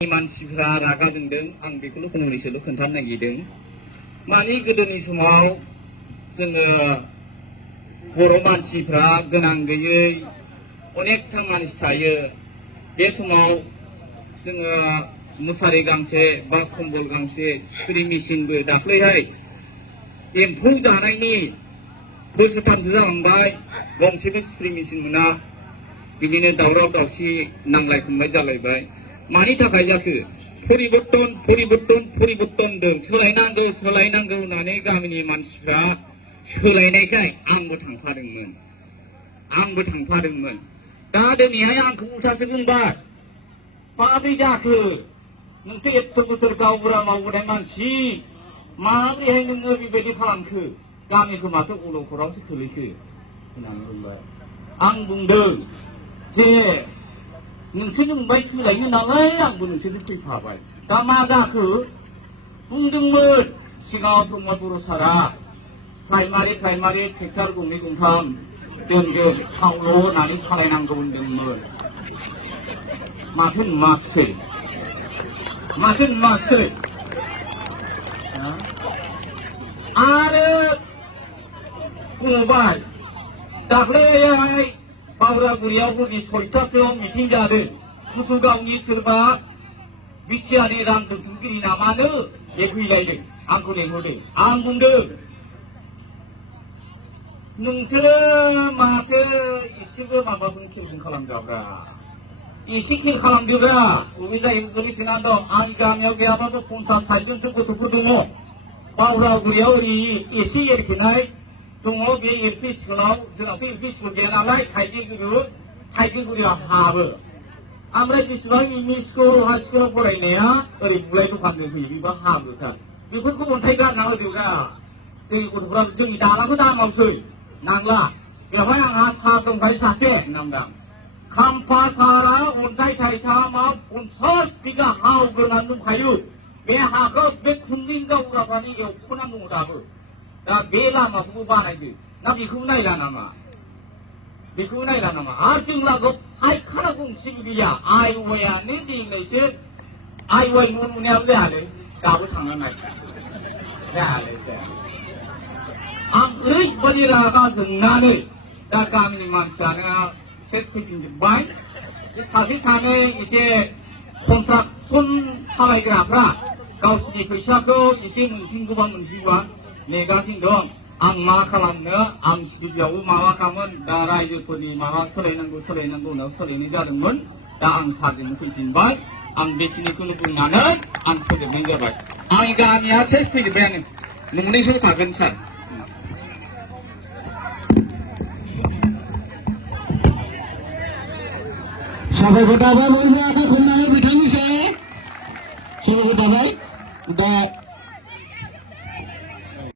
मानसिफ्रा रागा जोंदों आं बेखौल' फंनैसोल' खोन्थानो नागिरदों माने गोदोनि समाव जोङो बर' मानसिफ्रा गोनां गैयै अनेकथा मानसि थायो बे समाव जोङो मुसारि गांसे बा कम्बल गांसे स्प्रे मेसिनबो दाख्लैहाय एम्फौ जानायनि बोसोरथामसो जालांबाय गंसेबो स्प्रे मेसिन मोना बिदिनो दावराव दावसि नांलाय खमलाय जालायबाय मानि थाखाय जाखो परिबर्तन दं सोलायनांगौ होननानै गामिनि मानसिफ्रा सोलायनायखाय आंबो थांफादोंमोन दा दिनैहाय आंखौ उल्थासो बुंबाय माब्रै जाखो नोंथ' एथ' बोसोर गावबुरा मावबोनाय मानसि माब्रैहाय नोङो बेबायदि खालामखो गामिखौ माथो अलखदावसो खोलैखो होननानै बुंबाय आं बुंदों जे नोंसोरनो बुंबाय सोलायनो नालाय आंबो नोंसोरनो फैफाबाय दा मा जाखो बुंदोंमोन सिगाङाव प्रमद बर' सारा प्राइमारि ट्रेक्टर गंनै गंथाम दोनगोन थावल' होनानै सालायनांगौ होनदोंमोन माथो नुवाखिसै आरो बुंबाय दाख्लैहाय बावरागुरियाव हरनि 6टासोआव मिथिं जादों कुसुगावनि सोरबा बिटिआरनि रां दोनथुमगिरि नामानो बे फैलायदों आंखौ लेंहरदों आं बुंदों नोंसोरो माथो एसेबो माबाखौनो खेल खालामजाब्रा एसे खेल खालामदोब्रा बबे जायगायाव गोलैसोनानै दं आंनि गामियाव गैयाबाबो 50-60 जनसो गथ'फोर दङ बावरागुरियाव ओरै एसे एरखेनाय दङ बे एलपि स्कुलाव जोंनाथ' एलपि स्कुल गैया नालाय थाइजौगुरियाव हाबो ओमफ्राय जेसेबां एमइ स्कुल हाइ स्कुलाव फरायनाया ओरै बुलाय दखानजों फैयो बेबो हाबोथार बेफोरखौ अन्थाइ गारना होदोब्रा जोंनि गथ'फ्रा जोंनि दालांखौ दामावसै नांला बेवहाय आंहा सार दंखायो सासे होननांदां खाम्फा सारा अन्थाइ थाइथामाव 50 बिगा हा आवग्रिनानै दंखायो बे हाखौ बे खुंगिं गावग्राफ्रानो एवख'नानै दङ दाबो दा बे लामाखौबो बानायदो ना बेखौबो नायला नामा आरो जों लागोआव फायखाना गंसेबो गैया आइ वाइआनो देग्लायसो आइ वाइ न' लुनायाबो जायालै दाबो थांना नायजायालै आं ओरैबायदि रागा जोंनानै दा गामिनि मानसियानो सेट फैफिनजोब्बाय बे सासे सानै एसे कन्ट्राक्सन सालायग्राफ्रा गावसिनि फैसाखौ एसे मोनफिनगौबा नेगासिनो दं आं मा खालामनो आं गिबियावबो माबा खामोन दा रायजोफोरनि माबा सोलायनांगौ होननायाव सोलायनाय जादोंमोन दा आं सारजोंनो फैफिनबाय आं बेखिनिखौनो बुंनानै आं फोजोबनाय जाबाय आंनि गामिया सेस फैजोब्बायानो नोंनिसो थागोन सार साबायखर थाबाय बयबो आखाइ खमनानै बिथांनिसिम साबायखर थाबाय दा